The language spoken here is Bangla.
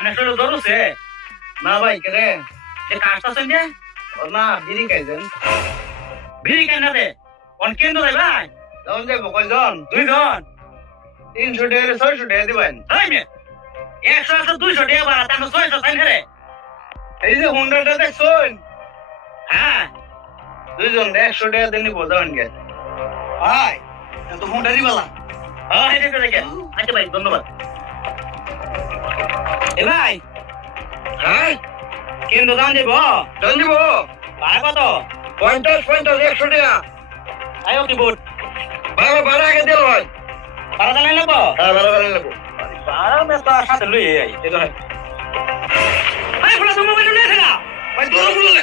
আপনার শরীর ধরছে না ভাই কেরে যে কাজটা আছেন যে না বিড়ি খাইছেন বিড়ি কেন দে কোন কেন্দ্র দেয় ভাই যখন যাবো কয়জন 2 জন 300 টাকা 600 টাকা দিবেন এই মে 100 100 200 টাকা বাড়া তাহলে 600 সাইন করে এই যে হুন্ডাটা দেখছেন হ্যাঁ দুইজন 100 টাকা দেন বোঝাবেন কে ভাই তো ফোনটা দিবালা হ্যাঁ এটা দেখে আচ্ছা ভাই ধন্যবাদ এ ভাই হ্যাঁ কেন্দ্র দাম দেব দেন দিব ভাড়া কত 50 100 টাকা আয়ো কি বোট ভাড়া ভাড়া আগে দিল ভাই ভাড়া জানাই লাগবো হ্যাঁ ভাড়া ভাড়া লাগবো ভাড়া মে তো সাথে লই আই এটা হয় আরে বড় তো মোবাইল নিয়ে থাকা ভাই দৌড় বলে